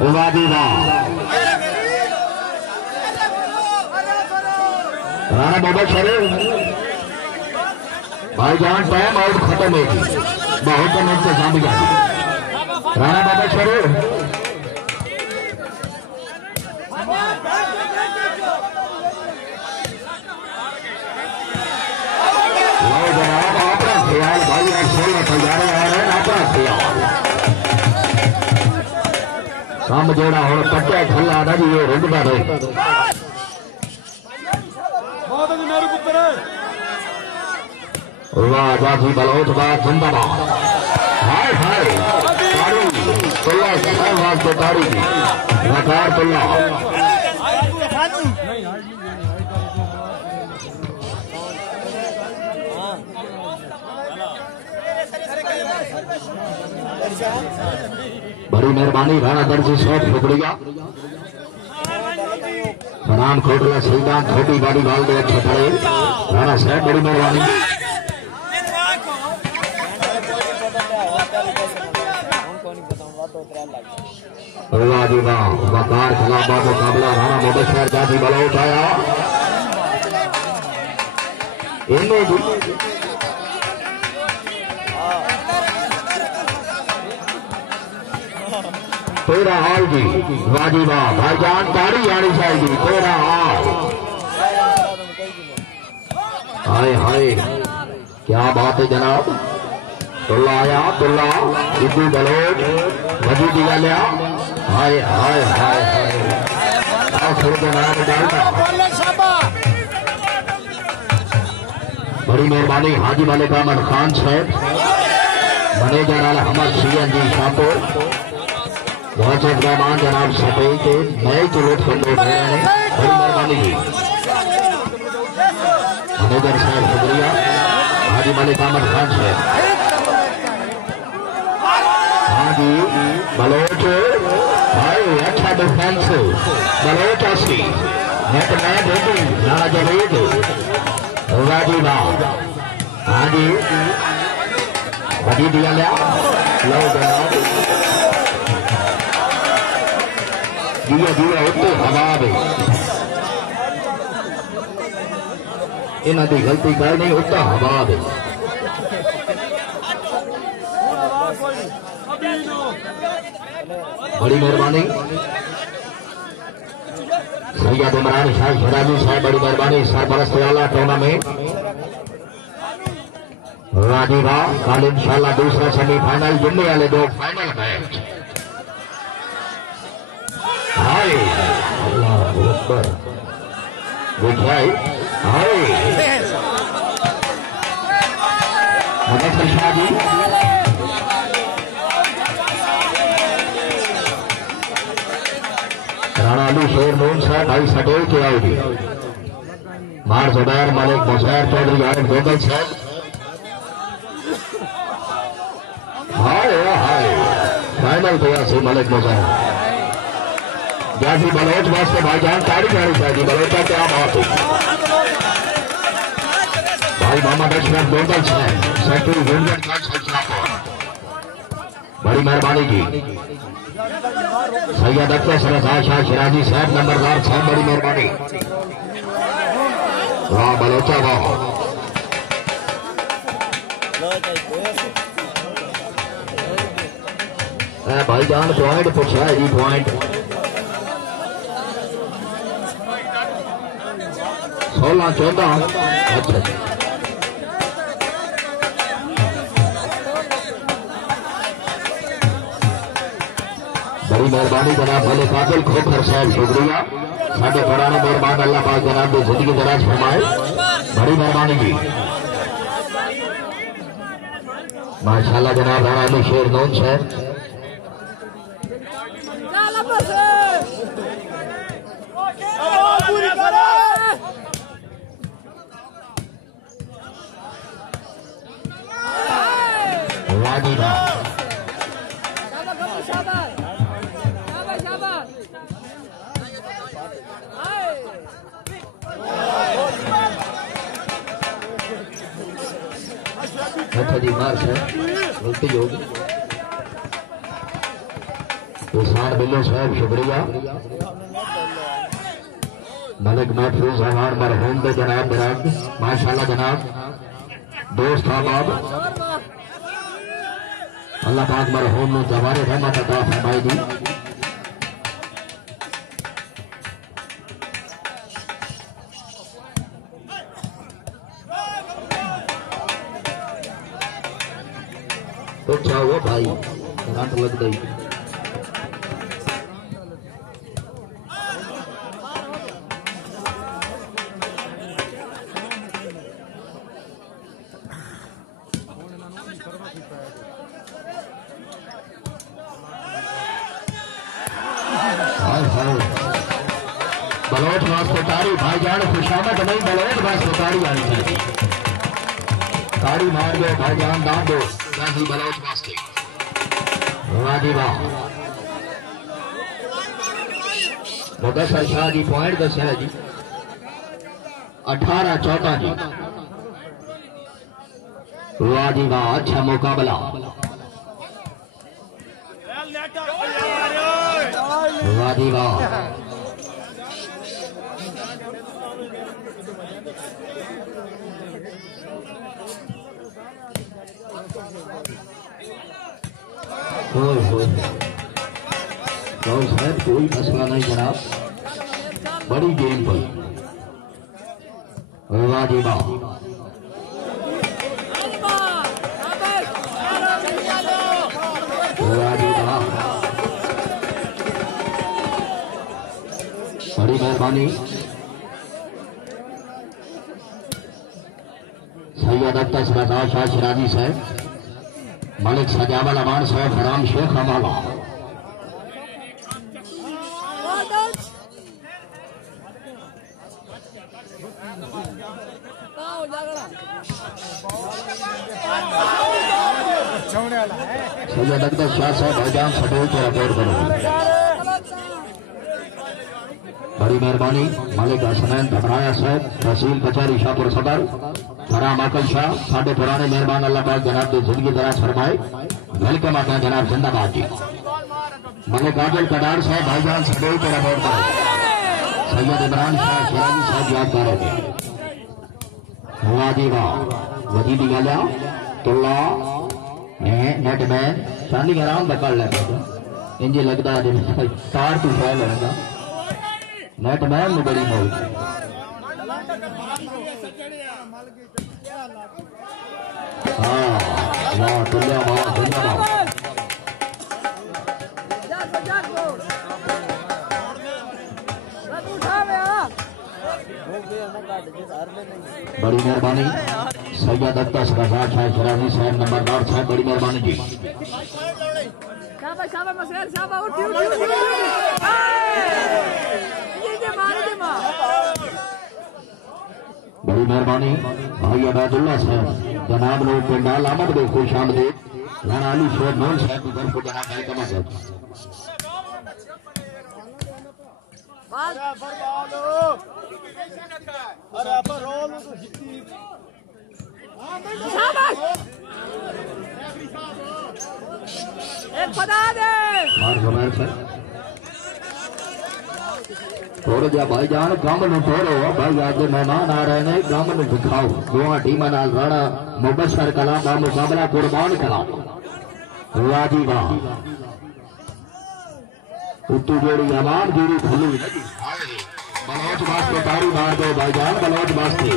वादी वाह राणा बाबा शरीफ भाईजान टाइम आउट खत्म होगी बहुत इंतजाम राणा बाबा शरीफ जनाब अपना ख्याल भाई सोलह तैयार आ रहे हैं अपना ख्याल काम जोड़ा हूँ कट्टे खला ना जी ये रुकता रहे वाह जाफी बलोच बात जिंदाबाद हाय हाय ताड़ी तुल्ला सफर वास्ते ताड़ी नकार तुल्ला बड़ी मेहरबानी राणा दर्जी 100 शुक्रिया सलाम खोटला श्रीकांत छोटी बाड़ी बाल दे अच्छे पड़े राणा साहब बड़ी मेहरबानी वकार खिलाफ मुकाबला राणा मोबशर जाती बला उठाया तेरा हाल जी वाजीबा भाईजान ताड़ी आनी चाहिए तेरा हाल हाय हाय क्या बात है जनाब तुल्ला आया तुल्ला इतनी बलोच मजूदी लिया हाय हाय हाय हाय बड़ी मेहरबानी हाजी मालिक अहमद खान साहब मैनेजर आला हमद CNG शाहपुर बहुत रहमान जनाब सफेद के नए तो लोग बड़ी मेहरबानी जी मैनेजर साहब शुक्रिया हाजी मालिक अहमद खान साहब हाँ जी बलोच भाई अच्छा डिफेंस बलोच आसी नेट मैं देखू नारा जवेद वाजी वाह हाँ जी वजी दिया लिया लो जनाब दिया दिया उत्ते हवा में इन्हों की गलती कर नहीं उत्ता हवा में बड़ी मेहरबानी सैयद इमरान शाह शराजी साहब बड़ी मेहरबानी सरपरस्त आला टूर्नामेंट राजीवा कल इंशाल्लाह दूसरा सेमीफाइनल जिम्मे वाले 2 फाइनल मैच हाय अल्लाह अकबर विजय हाय मुनव्वर शाह जी राणा अली शेर मोहन साहब भाई सटेल के आओगी मार जुबैर मालिक मुजैर चौधरी आरिफ गोगल साहब हाय हाय फाइनल तैयार से मालिक मुजैर जाफी बलोच वास्ते भाईजान ताड़ी जानी चाहिए बलोचा क्या बात है भाई मोहम्मद अशरफ गोगल साहब सेक्रेटरी यूनियन का बड़ी मेहरबानी की सैयद अख्तर सरदार शाह शिराजी साहब नंबरदार साहब बड़ी मेहरबानी वाह बलोचा वाह भाईजान पॉइंट पूछा है जी पॉइंट 16-14 अच्छा बड़ी मेहरबानी जनाब भले काबिल खोखर साहब शुक्रिया साढ़े पुराने मेहरबान अल्लाह पाक जनाब की जिंदगी दराज फरमाए बड़ी मेहरबानी जी माशाल्लाह जनाब राणा अली शेर नौन साहब अच्छा जी मार्च है गलती होगी इसान बिल्लो साहब शुक्रिया। मलिक महफूज हमार मरहूम दे जनाब बिराद माशाल्लाह जनाब दोस्त अहबाब अल्लाह पाक मरहूम ने जवारे रहमत अता फरमाई दी। तो चाहो भाई करंट लग गई। बलोच वास्ते तारी भाईजान खुशामद नहीं बलोच वास्ते तारी आनी चाहिए। तारी मार दो भाईजान दान दो बलोच वास्ते। वाजी वाह मुदस्सर शाह जी पॉइंट दसा जी 18-14 जी। वाजी वाह अच्छा मुकाबला। वाजी वाह शायद कोई मसला नहीं जनाब बड़ी गेम पर। वाजी वाह वाजी वाह बड़ी मेहरबानी। सैयद अख्तर रजा शाह शिराजी साहब मलिक सजावल अमान साहब फराम शेख हमाला। सैयद अख्तर शाह साहब भाईजान सटोल को रिपोर्ट करो। बड़ी मेहरबानी मलिक हसनैन घबराया साहब तहसील कचहरी शाहपुर सदर फराम अकल शाह साढ़े पुराने मेहरबान अल्लाह पाक जनाब की जिंदगी दराज फरमाए। वेलकम आता जनाब जिंदाबाद जी। मलिक आजल कडार साहब भाईजान सटोल को रिपोर्ट करो। सैयद इमरान शाह शिराजी साहब याद कर रहे थे। वाजी वाह वजी दी गल तुला नेटमैन चांदी आराम का कर लेगा इंज लगता है तार तू फैल लेगा नेटमैन में बड़ी मौज। हाँ वाह तुला वाह धन्यवाद। बड़ी मेहरबानी सैयद अख्तर रजा शाह शिराजी साहब नंबरदार साहब बड़ी मेहरबानी जी। बड़ी मेहरबानी भाई अबैदुल्ला साहब जनाब लोग पिंडाल आमद दो खुश आमदीद राणा अली शोर नून साहब की तरफ जनाब वेलकम साहब। थोड़ा जा भाईजान गम न तोड़ो भाई आज मेहमान आ रहे हैं गम न दिखाओ। दोवां टीमां नाल राणा मुबशर कलाम का मुकाबला कुर्बान कलाम। वाजी वाह उत्तू जोड़ी अमान जोड़ी खुली बलोच वास्ते तारी मार दो भाईजान बलोच वास्ते।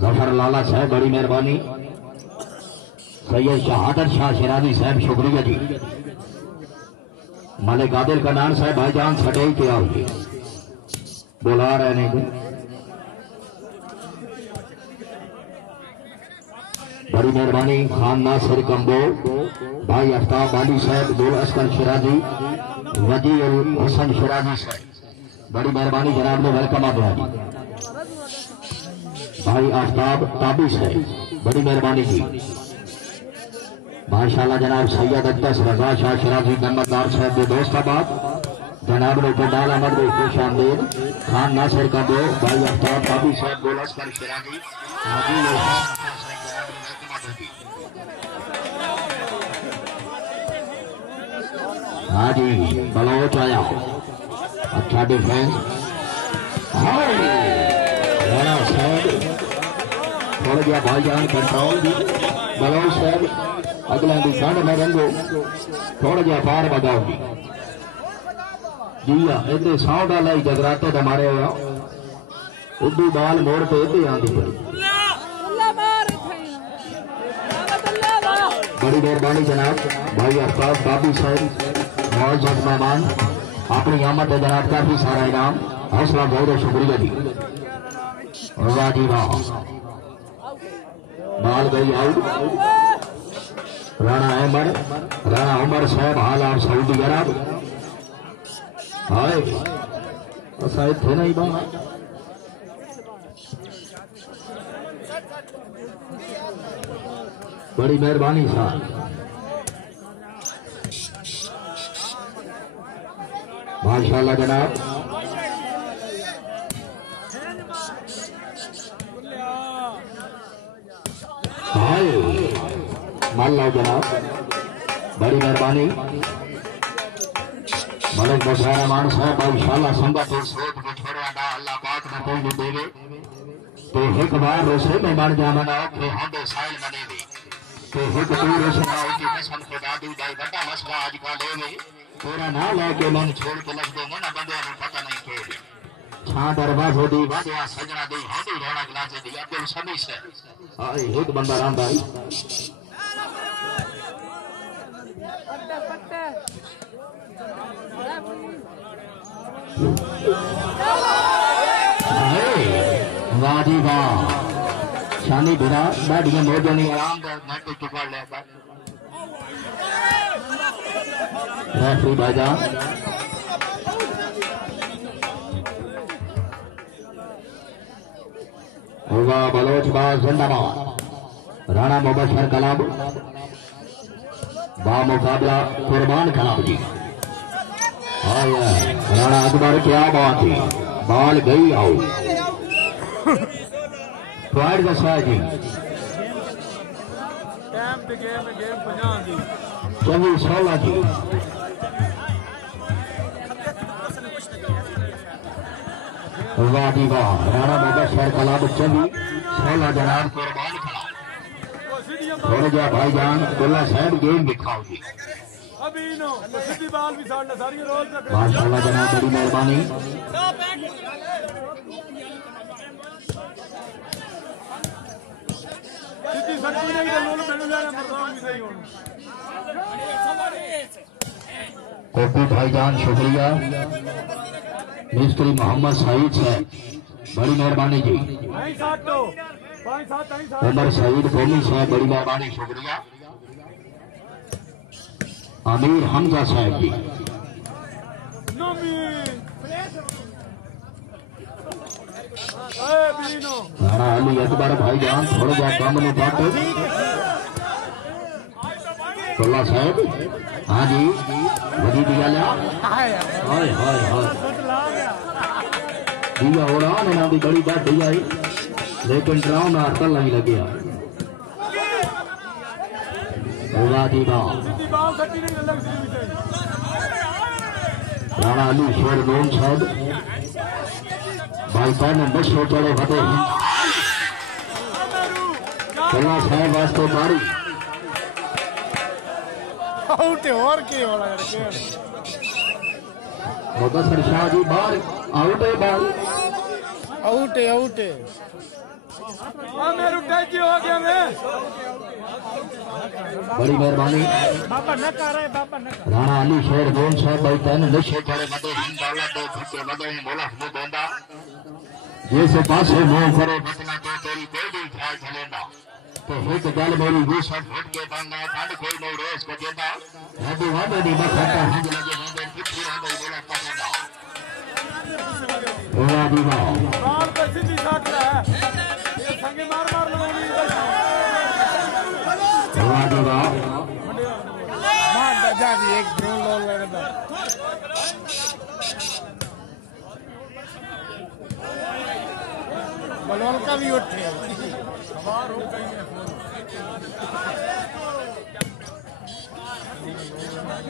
जफर लाला साहब बड़ी मेहरबानी। सैयद शहादत शाह शिराजी साहब शुक्रिया जी। मलिक आदिल कनान साहब भाईजान सटेल के आओ जी बुला रहे हैं। बड़ी मेहरबानी खान नासिर कंबो भाई आफ्ताब वाली साहब दुल अस्कर शिराजी वजी हसन शिराजी साहब बड़ी मेहरबानी जनाब ने वेलकम आ गया जी। भाई आफ्ताब ताबी साहब बड़ी मेहरबानी जी माशाल्लाह जनाब। सैयद अख्तर रजा शाह शिराजी नंबरदार साहब के दोस्ताबाद जनाब ने पिंडाल अहमद को खुश आमदीद। खान नासिर कंबो भाई आफ्ताब ताबी साहब दुल अस्कर शिराजी हाँ जी बलोच आया अच्छा डिफेंस राणा साहब थोड़ा जहा भाईजान कंट्रोल दी बलोच साहब अगले की ठंड में रंगो थोड़ा जहा पार बगाओ जी हाँ इतने साउंड वाला ही जगराते का मारे हुआ उद्दू बाल मोड़ पे इतने आती पड़ी बड़ी मेहरबानी जनाब भाई अफ्ताब बाबू साहब मौजूद मेहमान अपनी आमद जनाब काफी सारा इनाम हौसला बहुत शुक्रिया जी वाह जी वाह बाल गई आउट राणा उमर साहब हाल आप सऊदी अरब हाय शायद थे नहीं बाहर बड़ी मेहरबानी साहब माशाल्लाह जनाब हाय मान लो जनाब बड़ी मेहरबानी मलिक बसारा मान साहब इंशाल्लाह संगत और सोच को छोड़वा दा अल्लाह पाक ने कोई देवे तो एक बार रोसे में बन जावना के हाडे साइल बनेगी तो एक दूर रोशना की कसम खुदा दी दाई बड़ा मसला आज का लेवे तेरा ना लेके मन छोड़ के लग दो ना बंदे को पता नहीं के छा दरवाजे दी वादिया सजना दी हाडी रौनक लाजे दी अब्दुल समी से हाय एक बंदा रांदा आई वाह जी वाह शानी बिना बैठिए मौजों नहीं आराम मैं तो चुका ले रेफरी भाईजान होगा बलोच बाज जिंदाबाद राणा मुबशर कलाब बा मुकाबला कुर्बान कलाब जी राणा अकबर क्या बात है बाल गई आओ पॉइंट दसा जी 24-16 जी वाह जी वाह राणा मुबशर कलाब 24-16 जनाब कुर्बान खड़ा थोड़ा जा भाईजान बुल्ला साहब गेम दिखाओ जी माशाल्लाह जनाब बड़ी मेहरबानी कोकू भाईजान शुक्रिया मिस्त्री मोहम्मद सईद साहब बड़ी मेहरबानी जी उमर सईद कौमी साहब बड़ी मेहरबानी शुक्रिया आमिर हमजा साहब जी राणा अली अकबर भाईजान थोड़ा जा कम ने बात टोला साहब हाँ जी वही दिया लिया हाय हाय हाय दिया उड़ान ना भी बड़ी बात दी आई लेकिन ड्राउन आजकल नहीं लगे राणा अली शेर गोन साहब भाई साहब ने बस चढ़े फटे टोला साहब वास्ते मारी और की मुबशर शाह जी बाहर आउट है बाल आउट है बड़ी मेहरबानी राणा अली शेर गोन साहब भाई तैन नशे करे मदे हिंदाला दो फटे मदे बोला मुंह दोंदा जैसे पासे मुंह करे बतना तो तेरी कोई भी ख्याल चलेगा तो एक गल मेरी ये सब हट के बनना ठंड कोई नहीं रेस को देता हदी वादे दी बखता हंज लगे होंगे कितनी रहंदे बोला पड़ेगा ओला दी बाल पे सीधी शॉट है ये संगे मार लगानी ओला दी मार जा दी एक ड्रोन लोल लगदा बलौल का भी उठे सवार हो गई है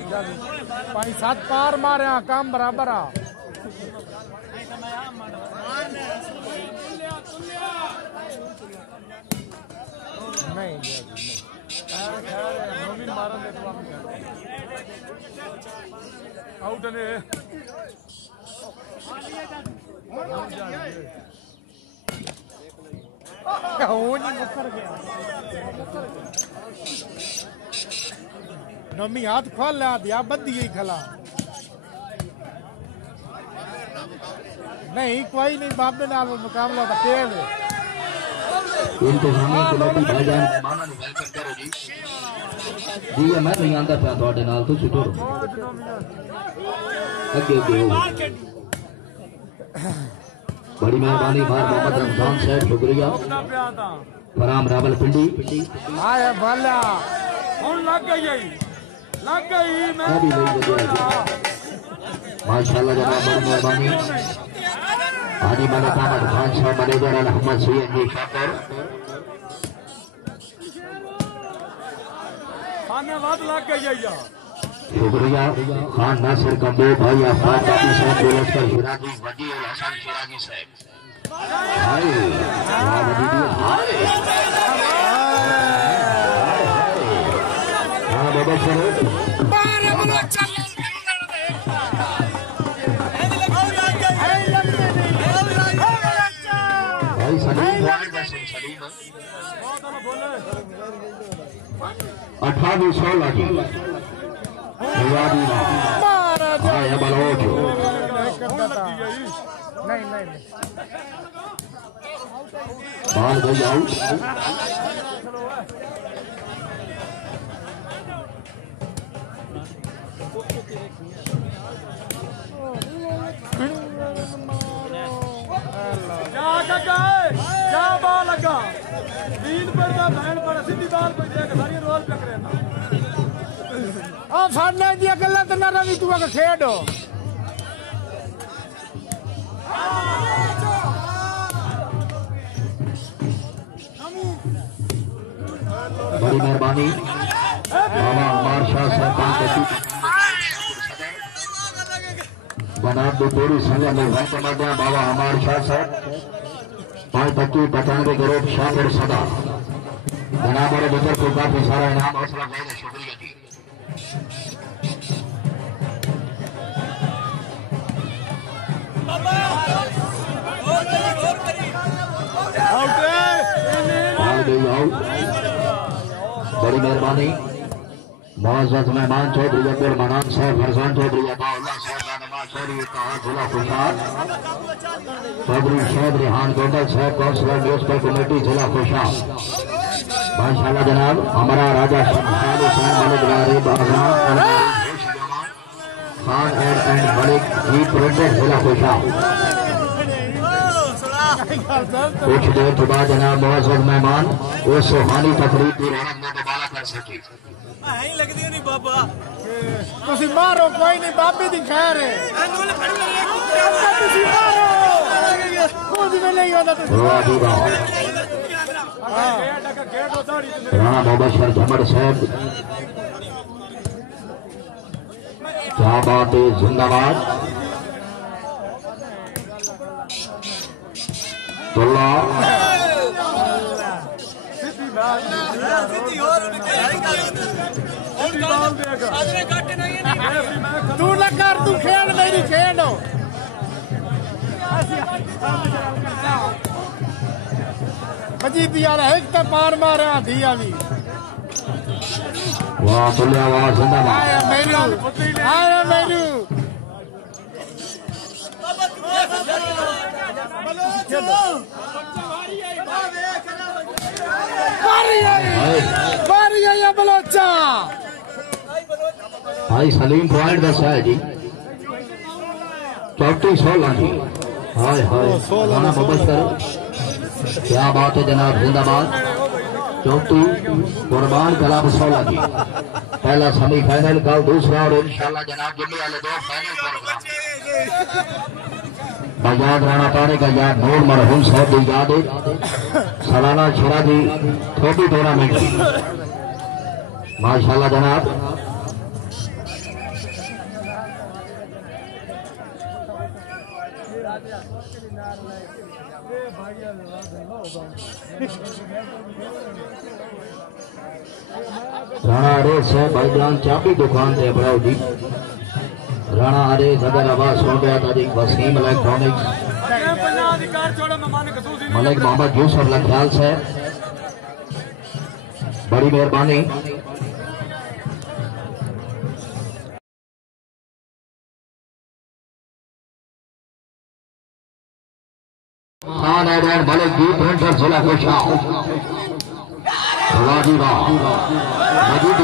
पाई 7 पार मारे काम बराबर आ नहीं आउट ने नमी हाथ खोल लिया दिया बदी ही खला नहीं कोई नहीं बाबे नाल मुकाबला तो तेज है इंतजामी कमेटी भाईजान मेहमानां नु वेलकम करो जी जी मैं नहीं आंदा पिया ਤੁਹਾਡੇ ਨਾਲ तो छुटो अगे हो बड़ी मेहरबानी मार मोहम्मद रमजान साहब शुक्रिया फराम रावल पिंडी आया भला हुन लग गई मैं भी नहीं माशाल्लाह जनाब बड़ी मेहरबानी हाजी मलिक अहमद खान साहब मैनेजर अहमद सैयद जी शाकर धन्यवाद लग गई यार शुक्रिया खान नासिर कम्बो भाई आफताब बाबू साहब गोलस्कर शिराजी वजी उल हसन शिराजी साहब हाय वाह वजी हाय हां बाबा सर बारे बोलो चल भाई सलीम 1816 की नहीं बाल गई आउट क्या बाल लगा तीन पर का बहन पर सीधी बाल पर देख सारी रोल पे करे ना आ फाड़ने दी गल्ला ते ना रवि तू का खेडो बड़ी मेहरबानी बाबा अमर शाह साहब बनाब दोपहरी संघ में बाबा अमर शाह साहब 595 करोड़ शाह और सदा जनाब और बुजुर्ग को काफी सारा इनाम हौसला अफजाई शुक्रिया जी बड़ी मेहरबानी मुअज़्ज़ज़ मेहमान चौधरी अब्दुल मनान साहब फरजान चौधरी अताउल्लाह साहब नमाज चौधरी कहा जिला खुशाल चौधरी शहद रिहान गोंडल साहब काउंसिलर म्यूनिसिपल कमेटी जिला खुशाल माशाल्लाह जनाब हमारा राजा शमशाद हुसैन मलिक गारी बाजान खान एंड मलिक जी प्रोजेक्ट जिला खुशाल कुछ देर के बाद जनाब मुअज़्ज़ज़ मेहमान वो सुहानी तकरीब की रौनक में दोबारा कर सके लगती नहीं बाबा तुसी मारो कोई नहीं बाबे दी खैर है तुसी मारो खुद में नहीं होता राणा मुबशर झमर साहब क्या बात है जिंदाबाद तू न कर तू खेल मेरी खेल बजी पिया एक तो पार मारा दिया भी वाह बोलिया वाह जिंदाबाद आया मेरू बलोचा भाई सलीम पॉइंट दसा है जी 34-16 जी हाय हाय राणा मुबशर क्या बात है जनाब जिंदाबाद 34 कुर्बान कला 16 जी पहला सेमीफाइनल कल दूसरा और इंशाल्लाह जनाब जिम्मे वाले 2 फाइनल प्रोग्राम बजाज राणा पाने का याद नूर मरहूम साहब की याद है सालाना शिराजी थोड़ी टूर्नामेंट माशाल्लाह जनाब राणा हरेश है भाईजान चाबी दुकान से बढ़ाओ जी। राणा हरेश अगर आवाज सुन गया था जी वसीम इलेक्ट्रॉनिक्स मलिक मोहम्मद यूसुफ लखयाल से बड़ी मेहरबानी। खान एडन मलिक जी प्रिंटर जिला कोशाओ वाजी वाह मजीद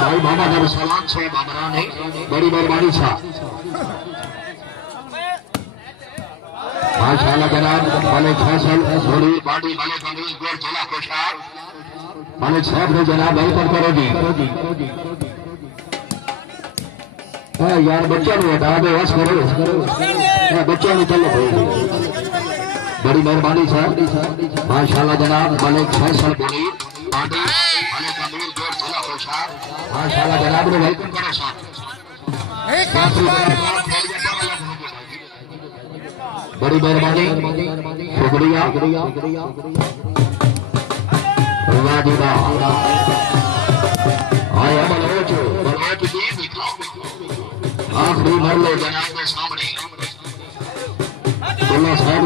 भाई मोहम्मद अरसलान से बाबरा ने बड़ी मेहरबानी था माशाअल्लाह जनाब। मलिक फैसल थोड़ी पार्टी मलिक अमीर गोर जिला कोशाओ मलिक साहब ने जनाब वेलकम करो जी। यार बच्चा नहीं हटा दो बस करो बच्चा नहीं चलो बड़ी मेहरबानी सर माशाअल्लाह जनाब। मलिक फैसल मुनीर पार्टी मलिक अमीर गोर जिला कोशाओ माशाअल्लाह जनाब ने वेलकम करो सर। बड़ी मेहरबानी शुक्रिया आखिरी मरले जनाब के सामने साहब